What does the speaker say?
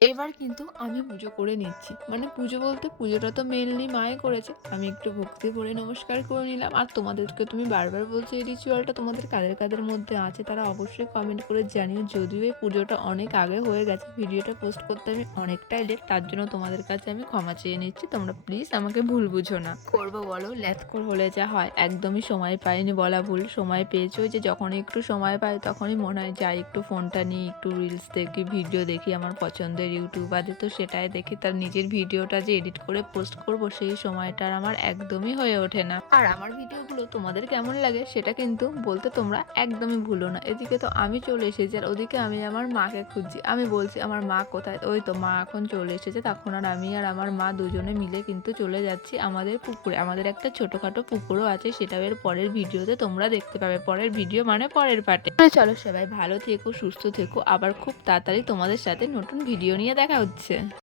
এবার কিন্তু আমি পুজো করে নিচ্ছি। মানে পুজো বলতে পুজোটা তো মেইনলি মাই করেছে। আমি একটু ভক্তি ভরে নমস্কার করে নিলাম। আর তোমাদেরকে তো আমি বারবার বলছি এই রিচুয়ালটা তোমাদের কাদের, কাদের মধ্যে আছে তারা অবশ্যই কমেন্ট করে জানিও। যদিও এই পুজোটা অনেক আগে হয়ে গেছে। ভিডিওটা পোস্ট করতে আমি অনেকটাই লেট। তার জন্য তোমাদের কাছে আমি ক্ষমা চেয়ে নিচ্ছি। তোমরা প্লিজ আমাকে ভুল বুঝো না। করব বলো ল্যাথখোর হলে যা হয়। একদমই সময় পাইনি বলা ভুল। সময় পেয়েছি ওই যে যখনই একটু সময় পাই তখনই মনে হয় যাই একটু ফোনটা নিই, একটু রিলস দেখি, ভিডিও দেখি আমার পছন্দের ইউটিউবারে তো সেটাই দেখি। তার নিজের ভিডিওটা যে এডিট করে পোস্ট করব সেই সময়টা আর আমার একদমই হয়ে ওঠে না। আর আমার ভিডিওগুলো তোমাদের কেমন লাগে সেটা কিন্তু বলতে তোমরা একদমই ভুলো না। এদিকে তো আমি চলে এসেছি আর ওদিকে আমি আমার মাকে খুঁজছি। আমি বলছি আমার মা কোথায়? ওই তো মা এখন চলে এসেছে। তখন আর আমি আর আমার মা দুজনে মিলে কিন্তু চলে যাচ্ছি আমাদের পুকুরে। আমাদের একটা ছোটখাটো পুকুরও আছে, সেটাও এর পরের ভিডিওতে তোমরা দেখতে পাবে। পরের ভিডিও মানে পরের পার্টে। চলো সবাই ভালো থেকো, সুস্থ থেকো। আবার খুব তাড়াতাড়ি তোমাদের সাথে নতুন ভিডিও নিয়ে দেখা হচ্ছে।